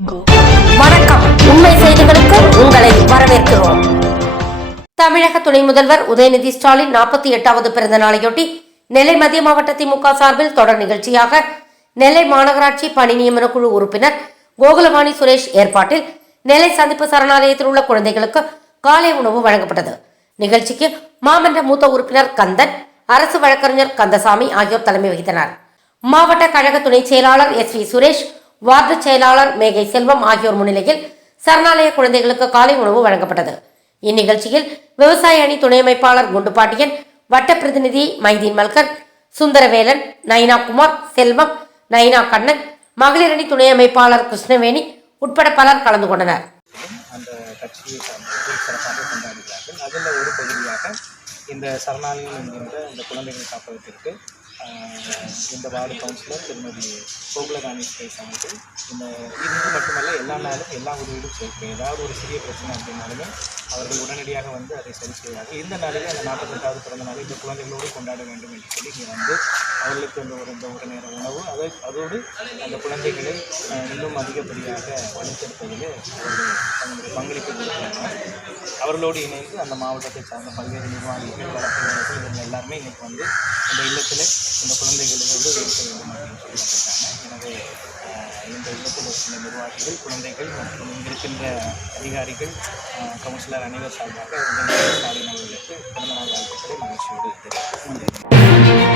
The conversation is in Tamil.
வணக்கம். உண்மை செய்திகளுக்கு உங்களை வரவேற்கிறோம். தமிழக துணை முதல்வர் உதயநிதி ஸ்டாலின் நாற்பத்தி எட்டாவது பிறந்த நாளையொட்டி நெல்லை மத்திய மாவட்ட திமுக சார்பில் தொடர் நிகழ்ச்சியாக நெல்லை மாநகராட்சி பணி நியமன குழு உறுப்பினர் கோகுலவாணி சுரேஷ் ஏற்பாட்டில் நெல்லை சந்திப்பு சரணாலயத்தில் உள்ள குழந்தைகளுக்கு காலை உணவு வழங்கப்பட்டது. நிகழ்ச்சிக்கு மாமன்ற மூத்த உறுப்பினர் கந்தன் அரசு வழக்கறிஞர் கந்தசாமி ஆகியோர் தலைமை வகித்தனர். மாவட்ட கழக துணை செயலாளர் எஸ் வி சுரேஷ் வார்டு செயலாளர் மேகை செல்வம் ஆகியோர் முன்னிலையில் சரணாலய குழந்தைகளுக்கு காலை உணவு வழங்கப்பட்டது. இந்நிகழ்ச்சியில் விவசாய அணி துணை அமைப்பாளர் குண்டுபாண்டியன் வட்ட பிரதிநிதி மைதீன் மல்கர் சுந்தரவேலன் நயினா குமார் செல்வம் நயினா கண்ணன் மகளிர் அணி துணை அமைப்பாளர் கிருஷ்ணவேணி உட்பட பலர் கலந்து கொண்டனர். அந்த கட்சியை சிறப்பாக கொண்டாடுகிறார்கள். அதில் ஒரு பகுதியாக இந்த சரணாலயம் என்கின்ற இந்த குழந்தைகள் காப்பகத்திற்கு இந்த வார்டு கவுன்சிலர் திருமதி கோகுலராணி அவர்கள் இந்த இது மட்டுமல்ல எல்லா நாளும் எல்லா உதவியும் சேர்க்கும் ஏதாவது ஒரு சிறிய பிரச்சனை அப்படின்னாலுமே அவர்கள் உடனடியாக வந்து அதை சரி செய்வார்கள். இந்த நாளிலே அந்த நாற்பத்தெட்டாவது பிறந்த நாளை இந்த குழந்தைகளோடு கொண்டாட வேண்டும் என்று சொல்லி இங்கே வந்து அவர்களுக்கு இந்த ஒரு இந்த ஒரு நேர உணவு அதை அதோடு அந்த குழந்தைகளை இன்னும் அதிகப்படியாக வலுப்படுத்துவதில் அவர்கள் தங்களுடைய பங்களிப்பு கொடுக்கிறாங்க அவர்களோடு இணைந்து அந்த மாவட்டத்தை சார்ந்த பல்வேறு நிர்வாகிகள் வழக்கறிஞர்கள் இவங்க எல்லாருமே இன்னைக்கு வந்து இந்த இல்லத்தில் இந்த குழந்தைகளுக்கு வந்து இருக்க வேண்டும் அப்படின்னு சொல்லி வந்திருக்காங்க எனவே இந்த இல்லத்தில் இருக்கின்ற நிர்வாகிகள் குழந்தைகள் மற்றும் இருக்கின்ற அதிகாரிகள் கவுன்சிலர் அனைவர் சார்பாக ஸ்டாலின் அவர்களுக்கு பிறந்தநாள் வாழ்த்துக்களை மகிழ்ச்சியோடு தெரிவித்துக்